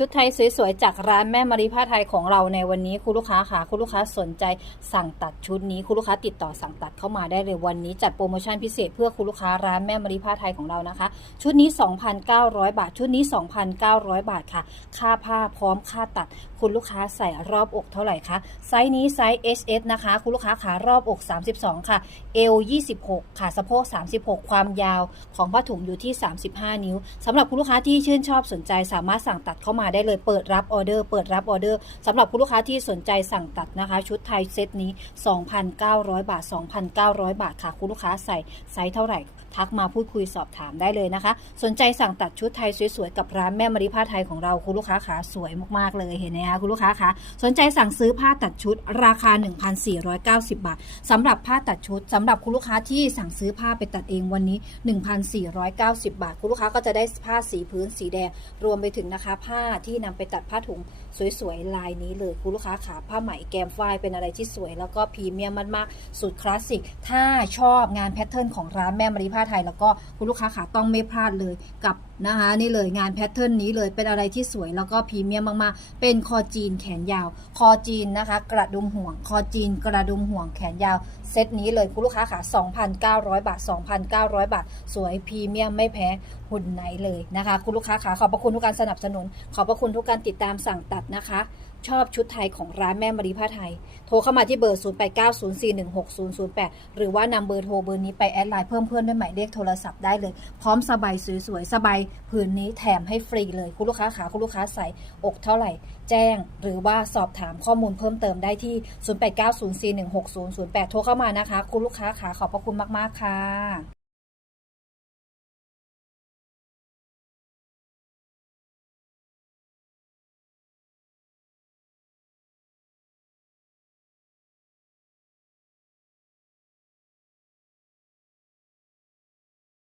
ชุดไทยสวยๆจากร้านแม่มารีผ้าไทยของเราในวันนี้คุณลูกค้าค่ะคุณลูกค้าสนใจสั่งตัดชุดนี้คุณลูกค้าติดต่อสั่งตัดเข้ามาได้เลยวันนี้จัดโปรโมชั่นพิเศษเพื่อคุณลูกค้าร้านแม่มารีผ้าไทยของเรานะคะ ชุดนี้ 2,900 บาท ชุดนี้ 2,900 บาทค่ะ ค่าผ้าพร้อมค่าตัด คุณลูกค้าใส่รอบอกเท่าไหร่คะไซส์นี้ไซส์ HS นะคะ คุณลูกค้าขารอบอก 32 ค่ะเอว26 ค่ะสะโพก36 ความยาวของผ้าถุงอยู่ที่ 35 นิ้วสำหรับคุณลูกค้าที่ชื่นชอบสนใจสามารถสั่งตัดเข้ามาได้เลยเปิดรับออเดอร์ เปิดรับออเดอร์สำหรับคุณลูกค้าที่สนใจสั่งตัดนะคะ ชุดไทยเซตนี้ 2,900 บาท 2,900 บาทค่ะ คุณลูกค้าใส่ไซส์เท่าไหร่ ทักมาพูดคุยสอบถามได้เลยนะคะ สนใจสั่งตัดชุดไทยสวยๆกับร้านแม่มารีผ้าไทยของเราคุณลูกค้าขาสวยมากๆเลยเห็นไหมคะคุณลูกค้าคะสนใจสั่งซื้อผ้าตัดชุดราคา 1,490 บาทสำหรับผ้าตัดชุดสำหรับคุณลูกค้าที่สั่งซื้อผ้าไปตัดเองวันนี้ 1,490 บาท คุณลูกค้าก็จะได้ผ้าสีพื้นสีแดงรวมไปถึงนะคะผ้าที่นำไปตัดผ้าถุงสวยๆลายนี้เลยคุณลูกค้าขาผ้าไหมแกมฝ้ายเป็นอะไรที่สวย แล้วก็พรีเมียมมากๆสุดคลาสสิก ถ้าชอบงานแพทเทิร์นของร้านแม่มารีผ้าไทย แล้วก็คุณลูกค้าขาต้องไม่พลาดเลยกับ นะคะนี่เลยงานแพทเทิร์นนี้เลยเป็นอะไรที่สวยแล้วก็พรีเมียมมากๆ เป็นคอจีนแขนยาว คอจีนนะคะ กระดุมห่วง คอจีนกระดุมห่วงแขนยาว เซตนี้เลยคุณลูกค้าขา2,900 บาท 2,900 บาท สวยพรีเมียมไม่แพ้หุ่นไหนเลยนะคะ คุณลูกค้าขาขอบพระคุณทุกการสนับสนุน ขอบพระคุณทุกการติดตามสั่งตัดนะคะ ชอบชุดไทยของร้านแม่มารีผ้าไทย โทรเข้ามาที่เบอร์ 0890416008 หรือว่านำเบอร์โทรเบอร์นี้ไปแอดไลน์เพิ่มเพื่อนด้วยหมายเลขโทรศัพท์ได้เลย พร้อมสบายสวยๆ สบายผืนนี้แถมให้ฟรีเลย คุณลูกค้าขาคุณลูกค้าใส่อกเท่าไหร่ แจ้งหรือว่าสอบถามข้อมูลเพิ่มเติมได้ที่ 0890416008 โทรเข้ามานะคะ คุณลูกค้าขาขอบพระคุณมากๆค่ะ